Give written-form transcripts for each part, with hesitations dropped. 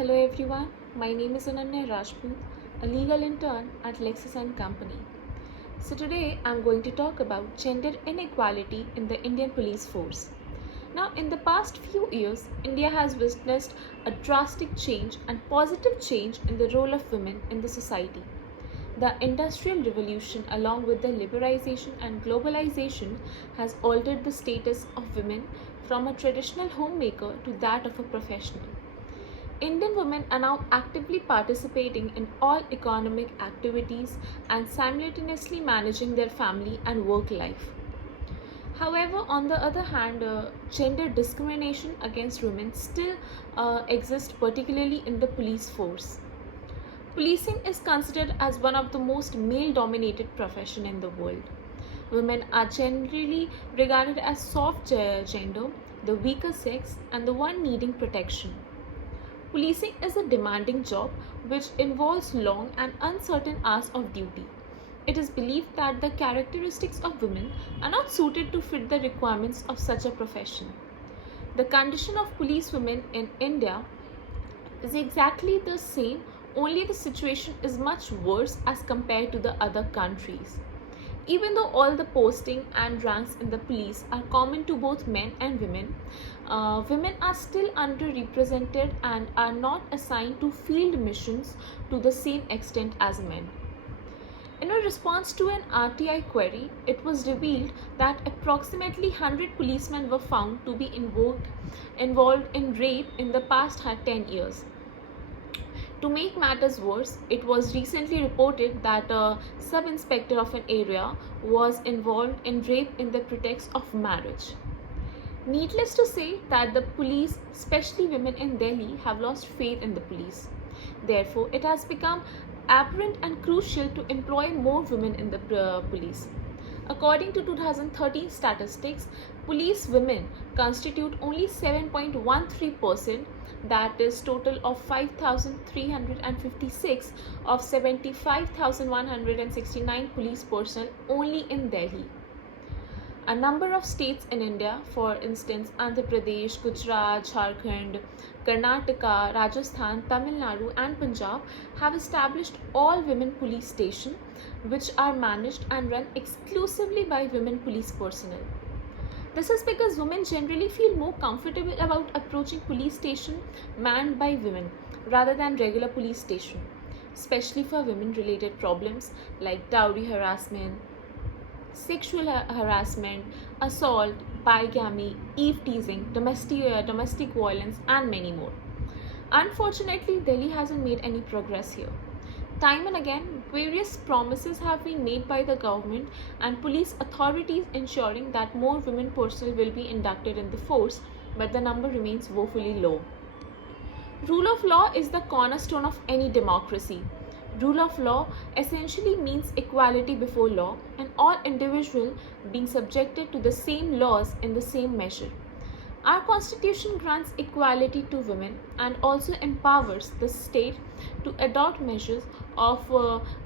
Hello everyone, my name is Ananya Rajput, a legal intern at LEXIS and Company. So today I'm going to talk about gender inequality in the Indian police force. Now, in the past few years, India has witnessed a drastic change and positive change in the role of women in the society. The Industrial Revolution, along with the liberalization and globalization, has altered the status of women from a traditional homemaker to that of a professional. Indian women are now actively participating in all economic activities and simultaneously managing their family and work life. However, on the other hand, gender discrimination against women still exists, particularly in the police force. Policing is considered as one of the most male-dominated profession in the world. Women are generally regarded as soft gender, the weaker sex, and the one needing protection. Policing is a demanding job which involves long and uncertain hours of duty. It is believed that the characteristics of women are not suited to fit the requirements of such a profession. The condition of police women in India is exactly the same, only the situation is much worse as compared to the other countries. Even though all the posting and ranks in the police are common to both men and women, women are still underrepresented and are not assigned to field missions to the same extent as men. In a response to an RTI query, it was revealed that approximately 100 policemen were found to be involved in rape in the past 10 years. To make matters worse, it was recently reported that a sub-inspector of an area was involved in rape in the pretext of marriage. Needless to say that the police, especially women in Delhi, have lost faith in the police. Therefore, it has become apparent and crucial to employ more women in the police. According to 2013 statistics, police women constitute only 7.13%, that is total of 5,356 of 75,169 police personnel only in Delhi. A number of states in India, for instance Andhra Pradesh, Gujarat, Jharkhand, Karnataka, Rajasthan, Tamil Nadu and Punjab have established all-women police stations which are managed and run exclusively by women police personnel. This is because women generally feel more comfortable about approaching police station manned by women rather than regular police station, especially for women-related problems like dowry harassment, sexual harassment, assault, bigamy, eve-teasing, domestic violence, and many more. Unfortunately, Delhi hasn't made any progress here. Time and again, various promises have been made by the government and police authorities ensuring that more women personnel will be inducted in the force, but the number remains woefully low. Rule of law is the cornerstone of any democracy. Rule of law essentially means equality before law and all individuals being subjected to the same laws in the same measure. Our constitution grants equality to women and also empowers the state to adopt measures of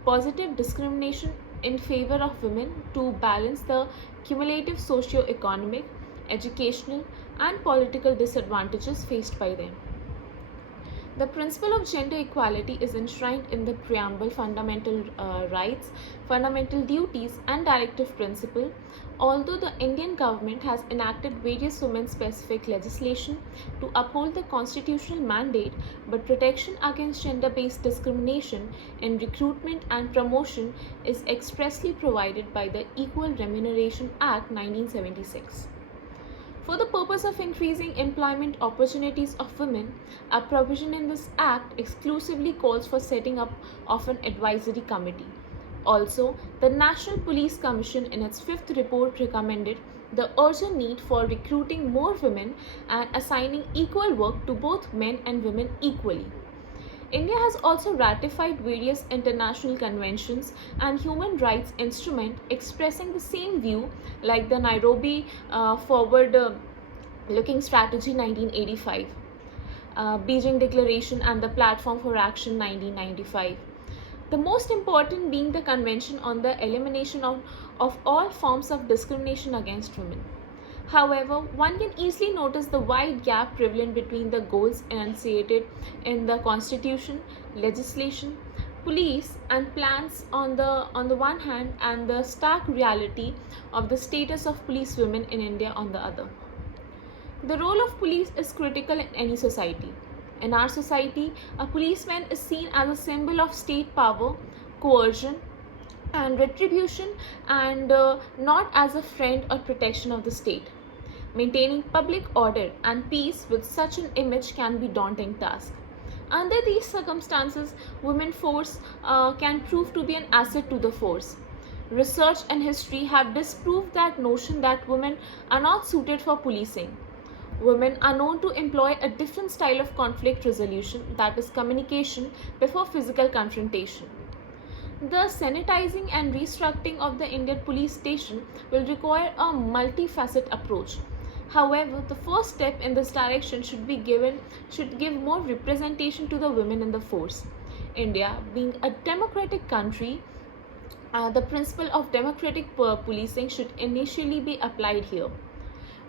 positive discrimination in favor of women to balance the cumulative socio-economic, educational and political disadvantages faced by them. The principle of gender equality is enshrined in the preamble, fundamental rights, fundamental duties and directive principle. Although the Indian government has enacted various women-specific legislation to uphold the constitutional mandate, but protection against gender-based discrimination in recruitment and promotion is expressly provided by the Equal Remuneration Act 1976. For the purpose of increasing employment opportunities of women, a provision in this Act exclusively calls for setting up of an advisory committee. Also, the National Police Commission in its 5th report recommended the urgent need for recruiting more women and assigning equal work to both men and women equally. India has also ratified various international conventions and human rights instruments expressing the same view, like the Nairobi Forward-Looking Strategy 1985, Beijing Declaration and the Platform for Action 1995. The most important being the Convention on the Elimination of all forms of discrimination against women. However, one can easily notice the wide gap prevalent between the goals enunciated in the constitution, legislation, police and plans on the one hand, and the stark reality of the status of police women in India on the other. The role of police is critical in any society. In our society, a policeman is seen as a symbol of state power, coercion, and retribution, and not as a friend or protection of the state. Maintaining public order and peace with such an image can be a daunting task. Under these circumstances, women force can prove to be an asset to the force. Research and history have disproved that notion that women are not suited for policing. Women are known to employ a different style of conflict resolution, that is communication before physical confrontation. The sanitizing and restructuring of the Indian police station will require a multifaceted approach. However, the first step in this direction should give more representation to the women in the force. India, being a democratic country, the principle of democratic policing should initially be applied here.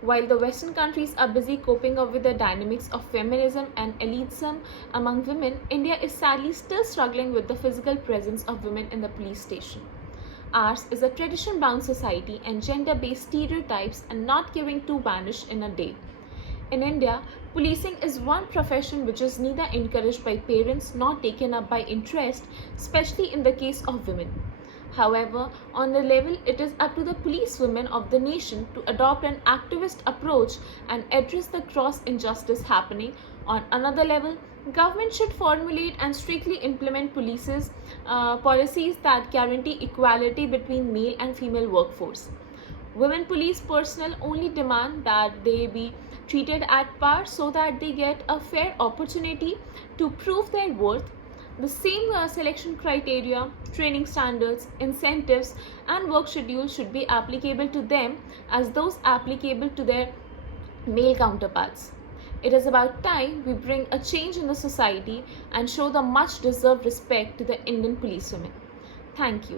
While the Western countries are busy coping up with the dynamics of feminism and elitism among women, India is sadly still struggling with the physical presence of women in the police station. Ours is a tradition-bound society, and gender-based stereotypes are not going to vanish in a day. In India, policing is one profession which is neither encouraged by parents nor taken up by interest, especially in the case of women. However, on the level, it is up to the policewomen of the nation to adopt an activist approach and address the gross injustice happening. On another level, government should formulate and strictly implement policies that guarantee equality between male and female workforce. Women police personnel only demand that they be treated at par so that they get a fair opportunity to prove their worth. The same selection criteria, training standards, incentives, and work schedules should be applicable to them as those applicable to their male counterparts. It is about time we bring a change in the society and show the much deserved respect to the Indian policewomen. Thank you.